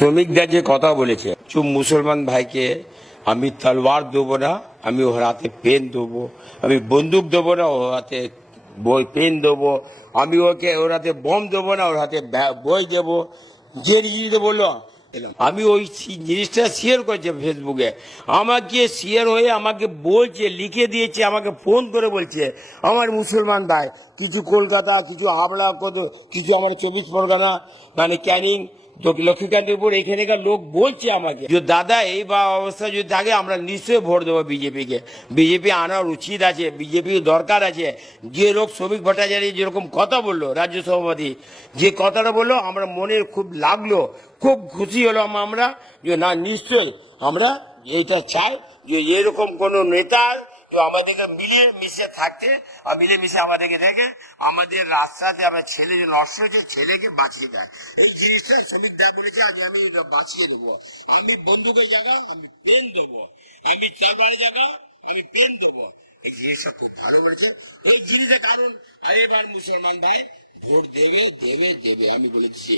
শ্রমিকরা যে কথা বলেছে চুপ মুসলমান ভাইকে আমি তলোয়ার দেবো না, আমি ওর হাতে পেন দেবো, আমি বন্দুক দেবো না, ওর হাতে বই পেন দেবো, আমি ওকে ওর হাতে বম দেবো না, ওর হাতে বই দেবো, যে জিনিসটা বললো আমি ওই জিনিসটা শেয়ার করছি ফেসবুকে। আমাকে শেয়ার হয়ে আমাকে বলছে, লিখে দিয়েছে, আমাকে ফোন করে বলছে আমার মুসলমান ভাই, কিছু কলকাতা, কিছু হাবড়া, কত কিছু আমার 24 পরগনা, মানে ক্যানিং, লক্ষ্মীকান্তপুর, এখানকার লোক বলছে আমাকে যে দাদা এই বা অবস্থা যদি থাকে আমরা নিশ্চয়ই ভোট দেবো বিজেপিকে। বিজেপি আনার উচিত আছে, বিজেপি দরকার আছে। যে লোক শ্রমিক ভট্টাচার্য যেরকম কথা বললো, রাজ্য সভাপতি যে কথাটা বললো, আমরা মনে খুব লাগলো, খুব খুশি হলাম আমরা যে না নিশ্চয়ই আমরা এইটা চাই যে এরকম কোন নেতা তো আমাদেরকে মিলে মিশে থাকতে আর মিলে মিশে আমাদেরকে দেখে আমাদের রাস্তাতে আমরা ছেলে যে নষ্ট হয়েছে ছেলেকে বাঁচিয়ে দেয়। এই জিনিসটা শ্রমিক দা বলেছে আমি এটা বাঁচিয়ে দেবো। আমি বন্দুকের জায়গা আমি পেন দেবো, আমি তরবারি জায়গা আমি পেন দেবো। এই জিনিসটা খুব ভালো বলেছে। এই জিনিসের কারণ আরে ভাই মুসলমান ভাই ভোট দেবে দেবে দেবে আমি বলছি।